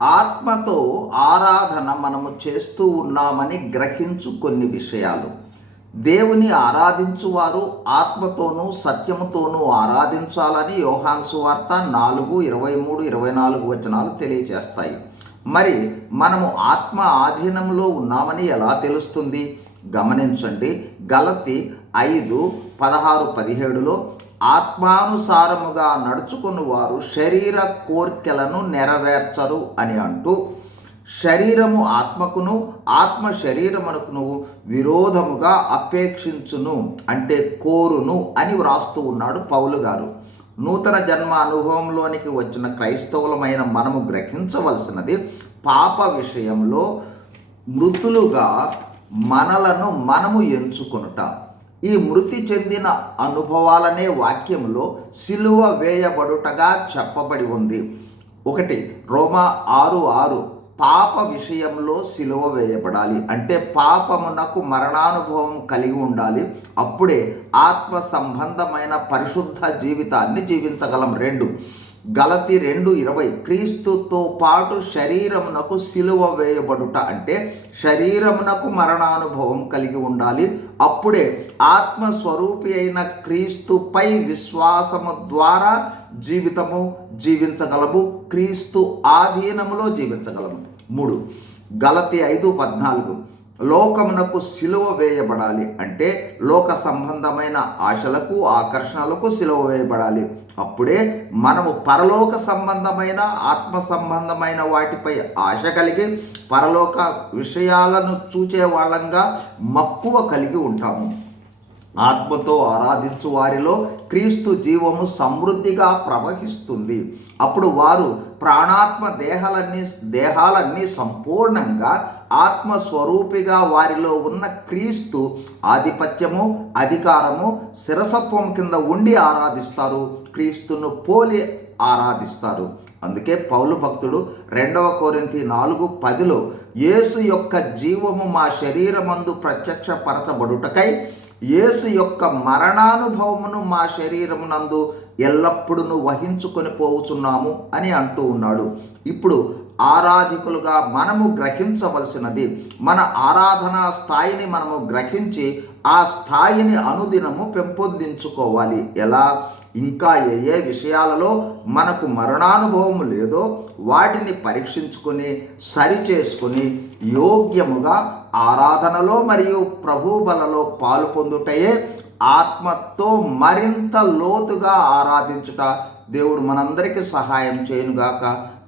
ఆత్మతో ఆరాధన మనము చేస్తూ ఉన్నామని గ్రహించు కొన్ని విషయాలు. దేవుని ఆరాధించువారు ఆత్మతోనూ సత్యముతోనూ ఆరాధించాలని యోహాను సువార్త 4:23-24 వచనాలు తెలియజేస్తాయి. మరి మనము ఆత్మ ఆధీనంలో ఉన్నామని ఎలా తెలుస్తుంది? గమనించండి. గలతీ 5:16-17లో ఆత్మానుసారముగా నడుచుకుని వారు శరీర కోర్కెలను నెరవేర్చరు అని అంటూ, శరీరము ఆత్మకును ఆత్మ శరీరమునకును విరోధముగా అపేక్షించును అంటే కోరును అని వ్రాస్తూ ఉన్నాడు పౌలు గారు. నూతన జన్మ అనుభవంలోనికి వచ్చిన క్రైస్తవులమైన మనము గ్రహించవలసినది, పాప విషయంలో మృతులుగా మనలను మనము ఎంచుకొనుట. ఈ మృతి చెందిన అనుభవాలనే వాక్యంలో సిలువ వేయబడుటగా చెప్పబడి ఉంది. 1 రోమా 6:6 పాప విషయంలో సిలువ వేయబడాలి అంటే పాపమునకు మరణానుభవం కలిగి ఉండాలి. అప్పుడే ఆత్మ సంబంధమైన పరిశుద్ధ జీవితాన్ని జీవించగలం. 2 గలతీ 2:20 క్రీస్తుతో పాటు శరీరమునకు సిలువ వేయబడుట అంటే శరీరమునకు మరణానుభవం కలిగి ఉండాలి. అప్పుడే ఆత్మస్వరూపి అయిన క్రీస్తుపై విశ్వాసము ద్వారా జీవించగలము. క్రీస్తు ఆధీనములో జీవించగలము. 3 గలతీ 5:14 లోకమునకు సిలువ వేయబడాలి అంటే లోక సంబంధమైన ఆశలకు ఆకర్షణలకు సిలువ వేయబడాలి. అప్పుడే మనము పరలోక సంబంధమైన ఆత్మ సంబంధమైన వాటిపై ఆశ కలిగి పరలోక విషయాలను చూచే వాళ్ళంగా మక్కువ కలిగి ఉంటాము. ఆత్మతో ఆరాధించు వారిలో క్రీస్తు జీవము సమృద్ధిగా ప్రవహిస్తుంది. అప్పుడు వారు ప్రాణాత్మ దేహాలన్నీ సంపూర్ణంగా ఆత్మస్వరూపిగా వారిలో ఉన్న క్రీస్తు ఆధిపత్యము అధికారము శిరసత్వం కింద ఉండి ఆరాధిస్తారు. క్రీస్తును పోలి ఆరాధిస్తారు. అందుకే పౌలు భక్తుడు 2 కొరింథీ 4:10లో యేసు యొక్క జీవము మా శరీరమందు ప్రత్యక్షపరచబడుటకై యేసు యొక్క మరణానుభవమును మా శరీరమునందు ఎల్లప్పుడూ వహించుకొని పోవుచున్నాము అని అంటూ ఉన్నాడు. ఇప్పుడు ఆరాధికులుగా మనము గ్రహించవలసినది, మన ఆరాధనా స్థాయిని మనము గ్రహించి ఆ స్థాయిని అనుదినము పెంపొందించుకోవాలి. ఎలా? ఇంకా ఏ విషయాలలో మనకు మరణానుభవం లేదో వాటిని పరీక్షించుకొని సరిచేసుకొని యోగ్యముగా ఆరాధనలో మరియు ప్రభు బలలో పాలు పొందుటయే ఆత్మతో మరింత లోతుగా ఆరాధించుట. దేవుడు మనందరికీ సహాయం చేయనుగాక.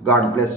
God bless you.